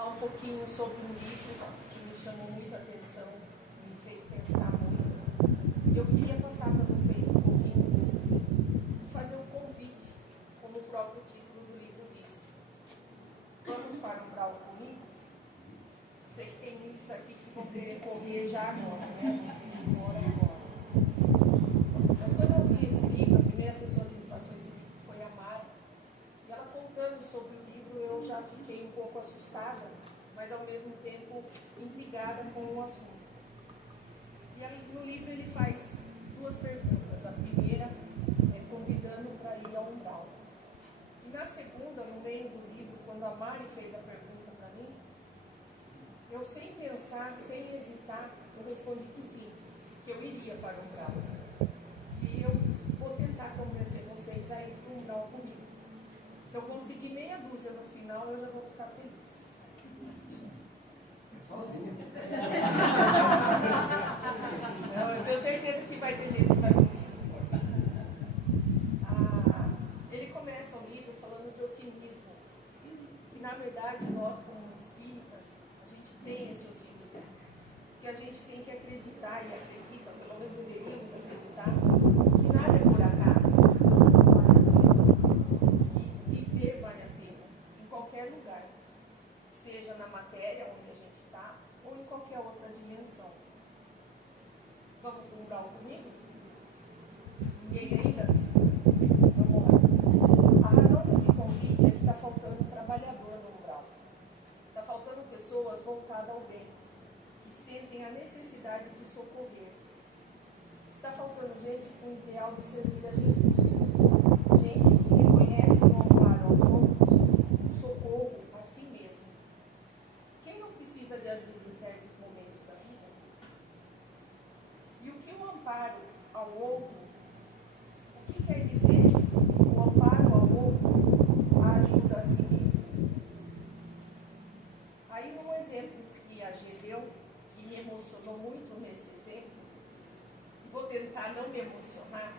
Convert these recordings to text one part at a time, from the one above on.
Um pouquinho sobre um livro que me chamou muita atenção, me fez pensar muito. E eu queria passar para vocês um pouquinho desse livro e fazer um convite, como o próprio título do livro diz. Vamos para um brau comigo? Sei que tem muitos aqui que vão querer correr já agora, né? Agora. Mas quando eu vi esse livro, a primeira pessoa que me passou esse livro foi a Mara. E ela contando sobre o livro, eu já fiquei um pouco assustada, mas ao mesmo tempo intrigada com o assunto. E ali, no livro ele faz duas perguntas. A primeira é convidando para ir ao umbral. E na segunda, no meio do livro, quando a Mari fez a pergunta para mim, eu sem pensar, sem hesitar, eu respondi que sim, que eu iria para o umbral. E eu vou tentar convencer vocês a ir para o umbral comigo. Se eu conseguir meia dúzia no final, eu já vou ficar feliz. Sozinho. Não, eu tenho certeza que vai ter gente que vai comigo. Ele começa o livro falando de otimismo. E na verdade, nós como espíritas, a gente tem esse otimismo. Que a gente tem que acreditar e acredita, pelo menos deveríamos acreditar, que nada é por acaso. Viver vale a pena, em qualquer lugar, seja na matéria onde a gente está, ou em qualquer outra dimensão. Vamos comprar um comigo? Ninguém ainda? Vamos lá. A razão desse convite é que está faltando trabalhador no umbral. Está faltando pessoas voltadas ao bem, que sentem a necessidade de socorrer. Está faltando gente com o ideal de servir a Jesus. Gente que reconhece o amparo aos outros, o socorro a si mesmo. Quem não precisa de ajuda em certos momentos da vida? E o que o amparo ao outro, o que quer dizer o amparo ao outro, a ajuda a si mesmo? Aí um exemplo que a G deu, que me emocionou muito nesse exemplo, vou tentar não me emocionar.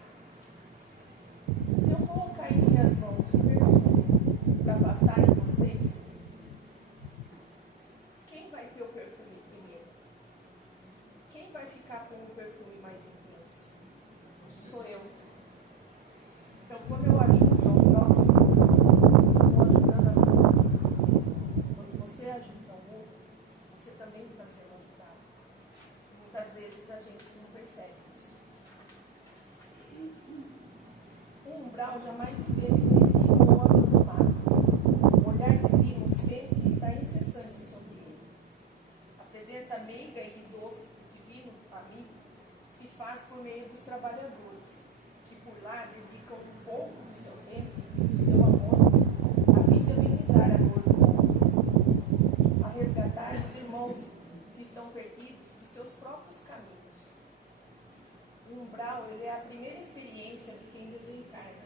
Se eu colocar em minhas mãos o perfume para passar em vocês, quem vai ter o perfume primeiro? Quem vai ficar com o perfume mais intenso? Sou eu. Então, quando eu ajudo ao próximo, eu estou ajudando a mim. Quando você ajuda ao outro, você também está sendo ajudado. Muitas vezes a gente não percebe isso. O umbral jamais esteve esquecido ou abandonado. O olhar divino sempre está incessante sobre ele. A presença meiga e doce do divino amigo se faz por meio dos trabalhadores, que por lá dedicam um pouco do seu tempo e do seu amor a fim de amenizar a dor do outro, a resgatar os irmãos que estão perdidos dos seus próprios caminhos. O umbral, ele é a primeira experiência de quem desencarna.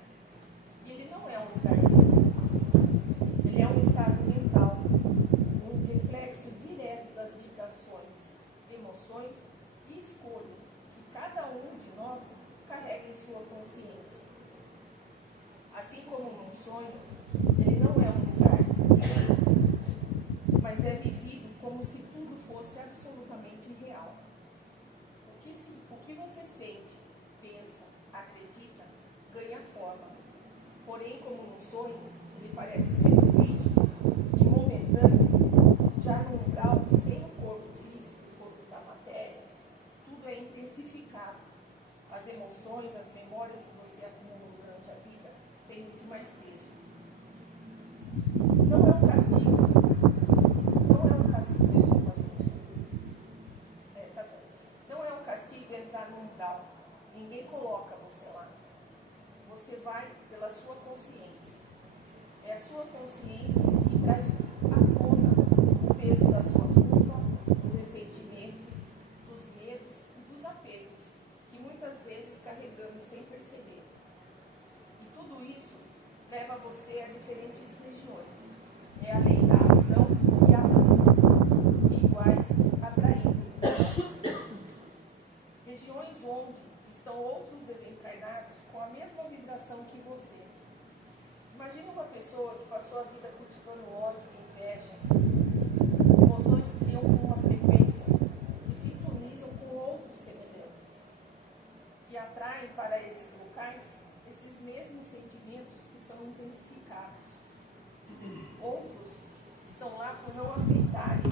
por não aceitarem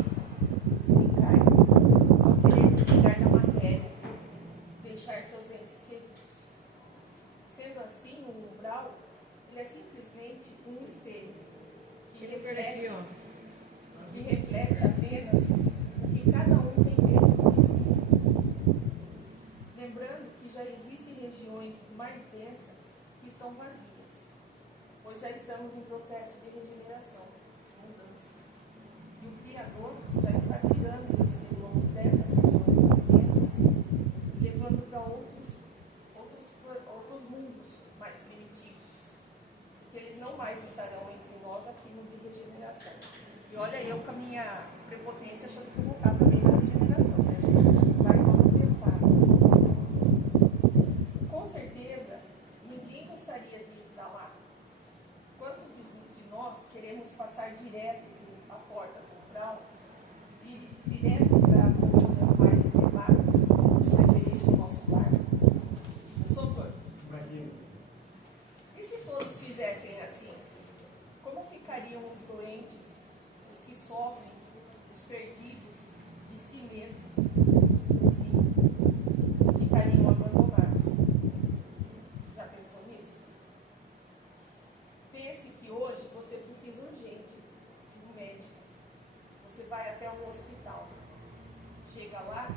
o desencarne, ao querer desligar da matéria, deixar seus entes queridos. Sendo assim, o umbral ele é simplesmente um espelho que reflete apenas o que cada um tem dentro de si. Lembrando que já existem regiões mais densas que estão vazias, pois já estamos em processo de regeneração, mudança. E o Criador já está tirando esses irmãos dessas regiões mais densas, levando para outros mundos mais primitivos, que eles não mais estarão entre nós aqui no de regeneração. E olha eu com a minha prepotência achando que vou voltar também na regeneração, né, gente? Vai contemplar. Com certeza, ninguém gostaria de ir para lá. Quantos de nós queremos passar direto a porta do umbral e direto para as mais elevadas, referência ao nosso lar? Socorro. E se todos fizessem assim, como ficariam os doentes, os que sofrem, os perdidos de si mesmos? Sim, ficariam abandonados. Já pensou nisso? Pense que hoje você precisa urgente de um médico. Você vai até um hospital. Chega lá,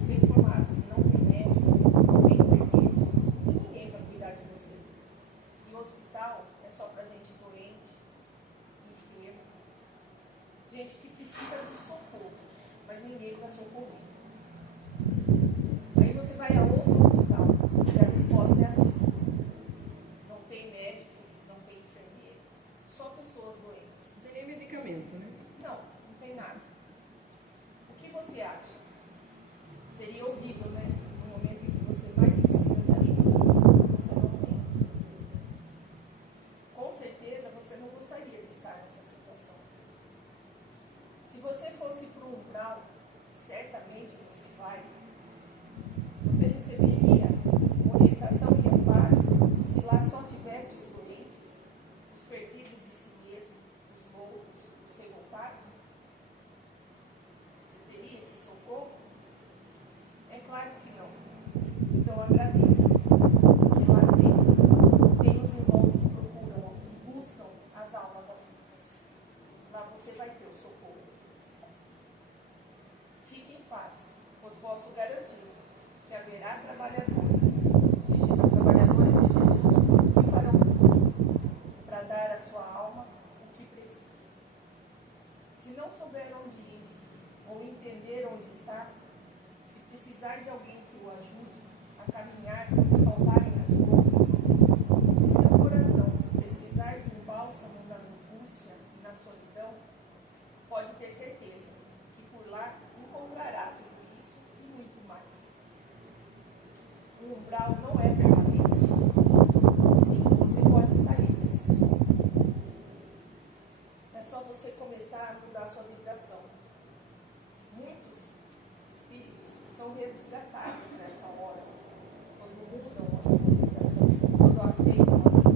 você é informado que não tem médicos, não tem enfermeiros, não tem ninguém para cuidar de você. E o hospital é só para gente doente, enfermo, gente que precisa de socorro, mas ninguém para socorrer. Aí você vai a outro hospital e a resposta é a mesma. Não tem médico, não tem enfermeiro, só pessoas doentes. Não tem nem medicamento, né? Não, não tem nada. O que você acha? Seria horrível, né? No momento em que você mais precisa de ajuda, você não tem. Com certeza você não gostaria de estar nessa situação. Se você fosse para um umbral, certamente você vai. Você receberia orientação e amparo se lá só tivesse os doentes, os perdidos de si mesmo, os loucos, os revoltados? Você teria esse socorro? É claro que não. Então agradeça, porque lá tem os irmãos que procuram e buscam as almas aflitas. Lá você vai ter o socorro. Fique em paz, pois posso garantir que haverá trabalhadores de Jesus que farão tudo para dar à sua alma o que precisa. Se não souber onde ir ou entender onde está, se precisar de alguém que o ajude a caminhar e faltarem as forças, se seu coração precisar de um bálsamo na angústia e na solidão, pode ter certeza que por lá encontrará tudo isso e muito mais. O umbral não é permanente. Sim, você pode sair desse sono. É só você começar a mudar sua vibração. Muitos espíritos são resgatados nessa hora, quando mudam a sua vibração, quando aceitam a ajuda,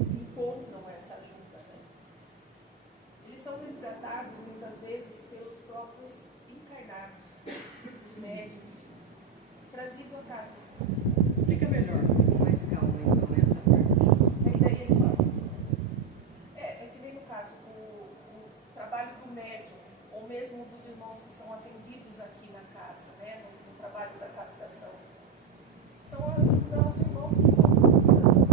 encontram essa ajuda. Né? Eles são resgatados muitas vezes pelos próprios encarnados, os médicos, trazidos a casa. Explica melhor, com mais calma, então, essa parte. E daí ele fala, é que nem no caso, o trabalho do médium, ou mesmo dos irmãos que são atendidos aqui na casa, né, no trabalho da captação, são ajudar os irmãos que estão precisando,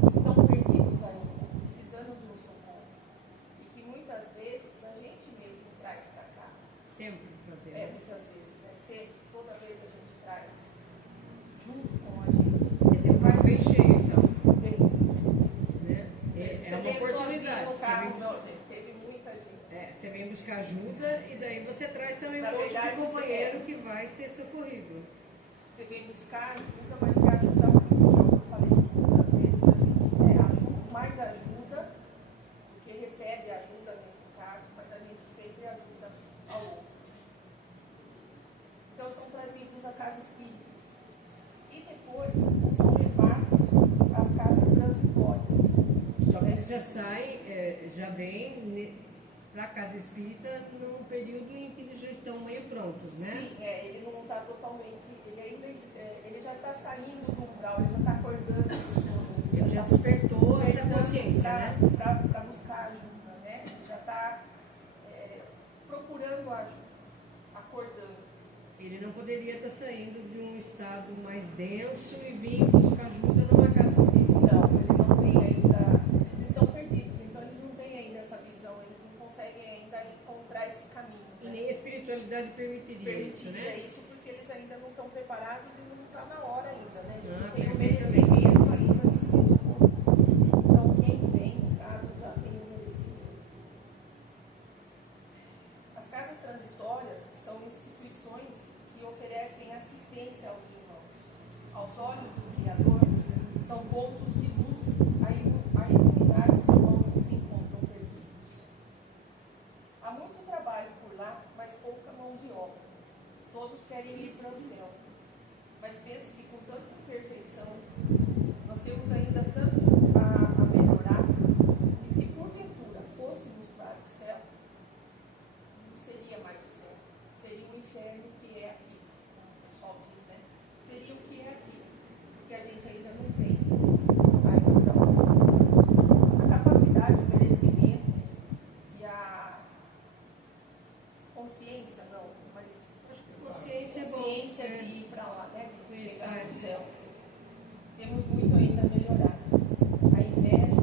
que estão perdidos ainda, precisando de um socorro. E que muitas vezes a gente mesmo traz para cá. Sempre fazer. Muitas vezes, né? Sempre, toda vez a gente traz junto com a gente. Quer dizer, vai bem cheio, então. Tem. Né? É uma oportunidade. No carro, Você não, gente, teve muita gente. você vem buscar ajuda e daí você traz também Na um monte de verdade, companheiro que vai ser socorrido. Você vem buscar ajuda, mas você ajuda muito. Eu falei que muitas vezes a gente mais ajuda do que recebe ajuda nesse caso, mas a gente sempre ajuda ao outro. Então são trazidos a casas espíritas. E depois são levados às casas transitórias. Só que eles já saem, já vêm para a casa espírita no período em que eles já estão meio prontos, né? Sim, ele não está totalmente, ele já está saindo do umbral, ele já está acordando do sono. Ele já despertou essa consciência, né? Para buscar ajuda, né? Ele já está procurando ajuda, acordando. Ele não poderia estar saindo de um estado mais denso e vir buscar ajuda numa casa espírita. Não, ele não tem ainda, eles estão perdidos, então eles não têm ainda essa visão, eles não conseguem ainda encontrar esse caminho. E Né? nem a espiritualidade permitiria isso, né? Isso porque eles ainda não estão preparados e não está na hora ainda, né? Eles não têm o perfeitamente. merecimento ainda de se expor. Então quem vem, no caso, já tem o merecimento. As casas transitórias são instituições que oferecem assistência aos irmãos. Aos olhos do Criador, são pontos de luz a iluminar os irmãos que se encontram perdidos. Há muito trabalho por lá, mas pouca mão de obra. Todos querem ir para o céu, mas penso que com tanta perfeição, nós temos ainda tanto a melhorar, e se porventura fôssemos para o céu, não seria mais o céu, seria o inferno que é aqui, como o pessoal diz, né? Seria o que é aqui, porque a gente ainda não tem a capacidade, o merecimento e a consciência, não, mas Consciência é bom. consciência de ir para lá, né? De Isso, chegar é. no céu. Temos muito ainda a melhorar. A inveja,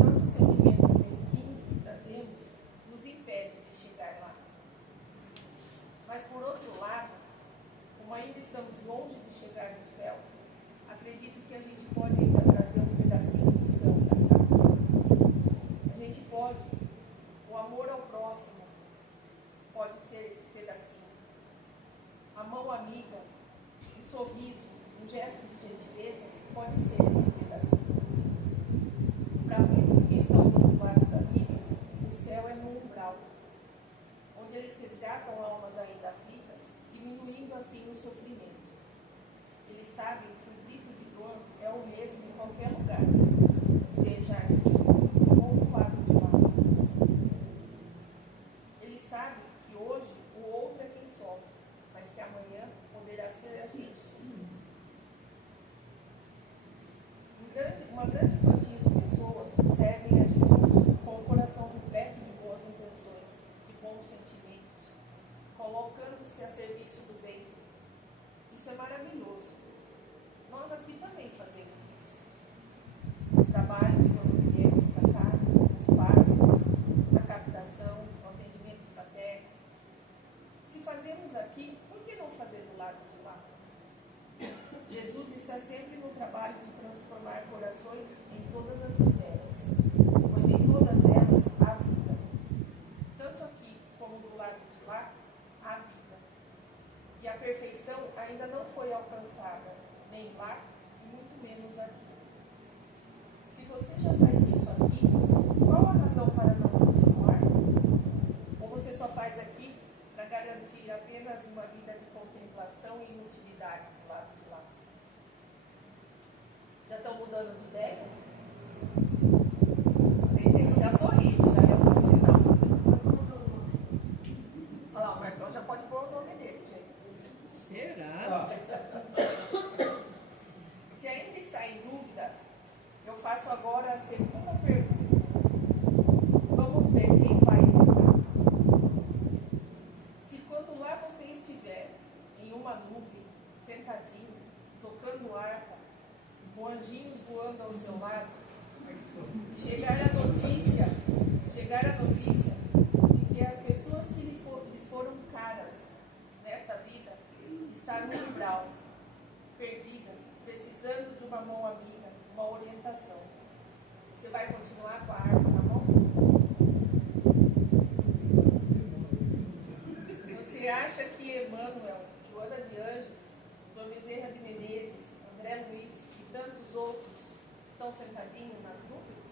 tantos sentimentos mesquinhos que trazemos, nos impede de chegar lá. Mas, por outro lado, como ainda estamos longe de chegar no céu, acredito que a gente pode ainda trazer um pedacinho do céu para cá. A gente pode, o amor ao próximo pode ser esse pedacinho. A mão amiga, um sorriso, um gesto de gentileza pode ser esse pedacinho. Para muitos que estão do outro lado da vida, o céu é no umbral, onde eles resgatam almas ainda aflitas, diminuindo assim o sofrimento. Eles sabem que o grito de dor é o mesmo em qualquer lugar, seja aqui ou do lado de lá. Eles sabem que hoje o outro é quem sofre, mas que amanhã poderá ser a gente sofrendo. Uma grande quantia de pessoas servem a Jesus com o coração repleto de boas intenções, de bons sentimentos, colocando-se a serviço do bem. Isso é maravilhoso. Nós aqui também fazemos isso. Os trabalhos, quando viemos para cá, os passes, na captação, no atendimento fraterno. Se fazemos aqui, por que não fazer do lado de lá? Jesus está sempre no trabalho de transformar corações em todas as esferas, pois em todas elas há vida. Tanto aqui como do lado de lá, há vida. E a perfeição ainda não foi alcançada, nem lá e muito menos aqui. Se você já faz isso aqui, qual a razão para não continuar? Ou você só faz aqui para garantir apenas uma vida de contemplação e inutilidade do lado de lá? Já estão mudando de ideia? Tem gente que já sorri, já é um sinal. Olha lá, o Marcão já pode pôr o nome dele, gente. Será? Se ainda está em dúvida, eu faço agora a segunda pergunta. Vamos ver quem vai ficar. Se quando lá você estiver, em uma nuvem, sentadinho, tocando harpa, com anjinhos voando ao seu lado, chegar a notícia de que as pessoas que lhes foram caras nesta vida estão no umbral, perdida, precisando de uma mão amiga, uma orientação. Você vai continuar com a harpa na mão? Você acha que Emmanuel, Joana de Ângeles, Dom Bezerra de Menezes, André Luiz e tantos outros estão sentadinhos nas nuvens?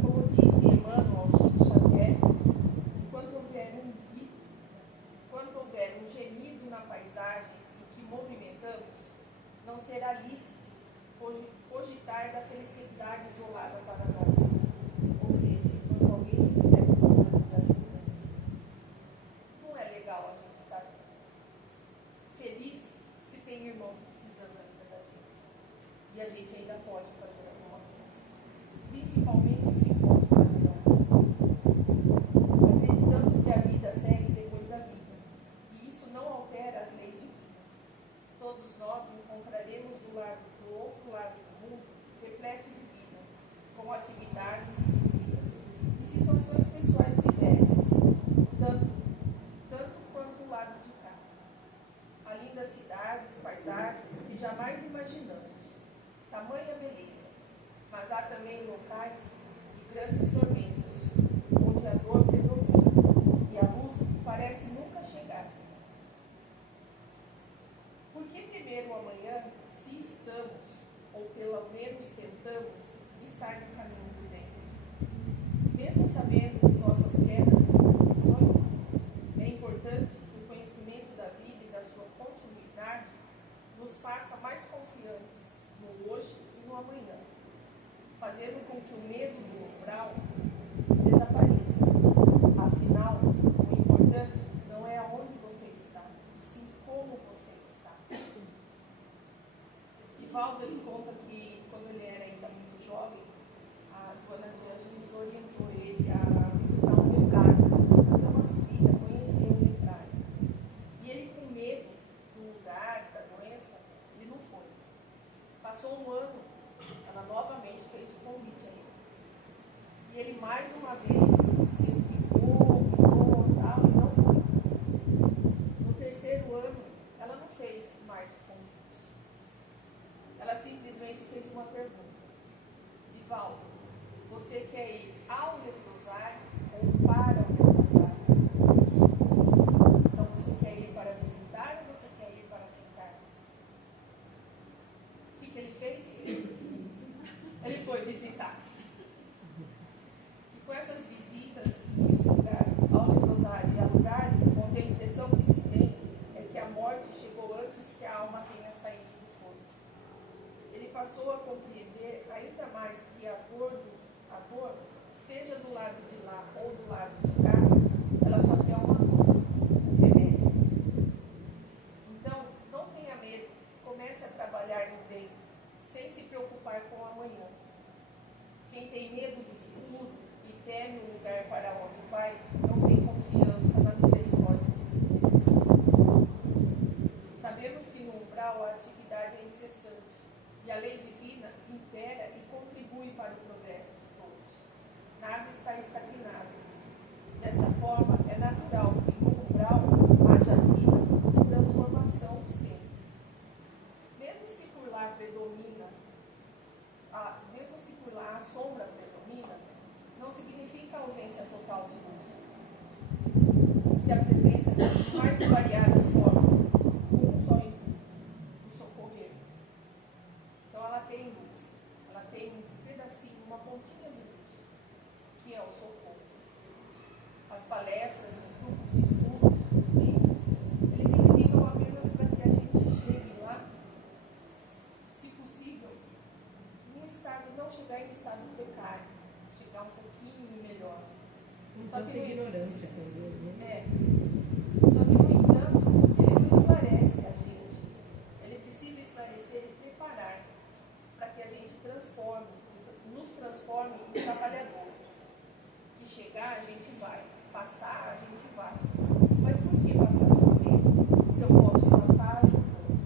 Como disse Emmanuel ao Chico Xavier, enquanto houver um gemido na paisagem em que movimentamos, não será lícito cogitar da felicidade isolada lá ou do lado de cá, ela só quer uma coisa, remédio. Então, não tenha medo, comece a trabalhar no bem, sem se preocupar com o amanhã. Quem tem medo do futuro e teme o lugar para onde vai, não tem confiança na misericórdia de Deus. Sabemos que no umbral a atividade é incessante e a lei divina impera e contribui para o progresso de todos. Nada está estagnado. Desta forma, é natural que no umbral haja vida e transformação sempre. Mesmo se por lá a sombra predomina, não significa a ausência total de luz. Se apresenta de mais variada forma, com um só intuito, o socorrer. Então ela tem luz, ela tem um pedacinho, uma pontinha de luz, que é o socorro. As palestras, os grupos de estudos, os livros, eles ensinam apenas para que a gente chegue lá, se possível, não chegar em estado de pecado, chegar um pouquinho melhor. Só que ignorância com Deus, né? Só que, no entanto, ele não esclarece a gente. Ele precisa esclarecer e preparar para que a gente nos transforme em trabalhadores. E chegar, a gente vai. Passar, a gente vai. Mas por que passar sofrendo? Se eu posso passar ajudando.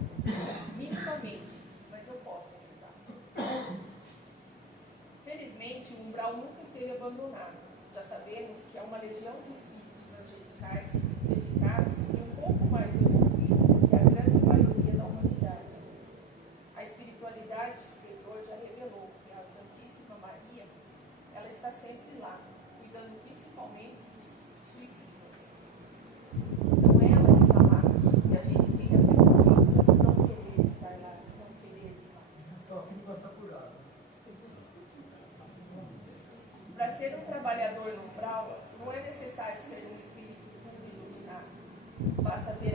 Minimamente, mas eu posso ajudar. Felizmente, o umbral nunca esteve abandonado. Já sabemos que há uma legião de espíritos angelicais dedicados e um pouco mais evoluídos que a grande maioria da humanidade. A espiritualidade superior já revelou que a Santíssima Maria, ela está sempre lá, cuidando principalmente dos suicidas. Então ela está lá e a gente tem a preocupação de não querer estar lá, de não querer ir lá. Estou a fim de passar por água. Para ser um trabalhador no umbral, não é necessário ser um espírito puro e iluminado. Basta ter